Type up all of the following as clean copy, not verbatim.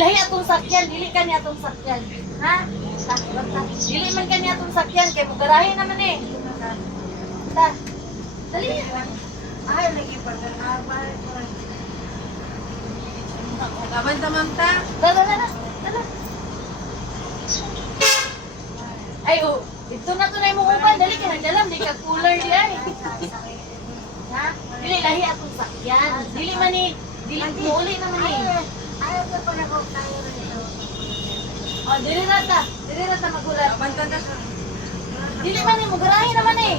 Lahi atong sakyan, dili ka niya atong sakyan. Ha? Dili man ka niya atong sakyan, kay mugarahin naman eh. Ta. Dali. Ay, lagi pa na abay. Taman-taman ta. Dala. Ay, oh, ito na to na yung uban. Dali ka nagdalam, di ka cooler di ay. Ha? Dili lahi atong sakyan. Dili man ni, dili muuli naman eh. Ayaw ko pa na ko tayo rito. Oh, dili rata magulat. Taman-taman ta. Dili man ni mugarahin naman eh.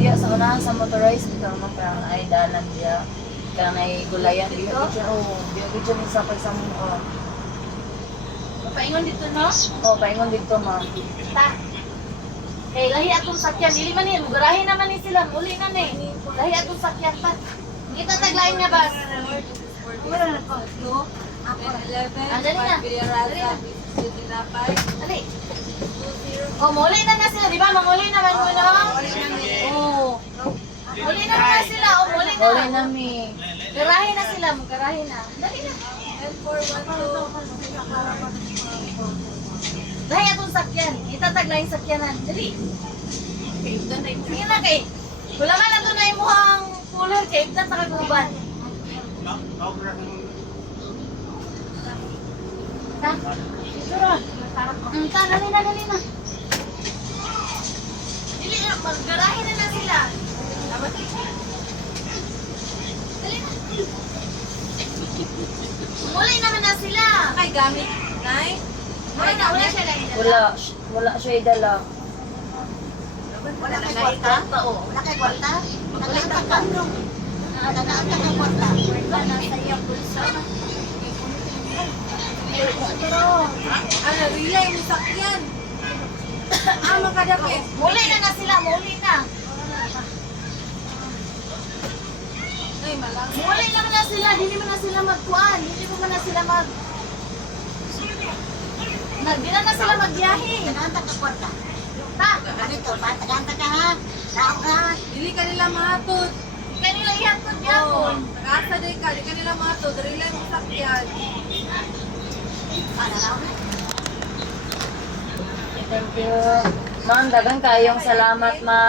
Diya sa unahan sa motorized ito naman parang ay dalan diya. Kaya na gulayan diya. Diya ko dyan sa pagsamuha. Paingon dito no? Oh, paingon dito ma. Ta. Eh, lahi atong sakyan. Dili man ni, mugarahin naman ni sila. Muli na ni. Lahi atong sakyan pa. Kita taglayin nga bas. Wala na ko. No? Ako. 11. Dali na. Dali na. Sinapay. Dali. Oh, muli na na sila. Di ba? Manguli naman mo no? Oh. Muli na na sila. Oh, muli na. Uli na mi. Garahin na sila. Mugarahin na. Dali na. Lahi atong sakyan. Itatag lang yung sakyanan. Dali. Sige na kay. Wala man na to na yung mukhang cooler kay. Ibtan takaguban. Ha? Sura. Dali na. Dili na. Maggarahin na sila. Dali na. Muli naman na sila. Kay gamit. Nay? Wala siya lang. Wala siya idala. Wala kay kwarta? Wala kay kwarta? Nagkakita ka? Nagkakita ka kwarta? Nasa iyang bulsa. Ano, relay mo sakyan. Makadapit. Muli na sila. Muli na. Ay, malang. Muli naman na sila. Hindi man na sila magkuhan. Hindi mo man na sila mag... Di na sila magbiyahe. Nagkakita ka kwarta? Ta. Ganito, mataganta ka ha? Tao ka? Dili ka nila matod. Kanila ihatod Oo. yapon. Nag-asa din ka, di ka nila matod. Relay mo sakyan. Ano na? Thank you. Ma'am, dagang kayong salamat, ma'am.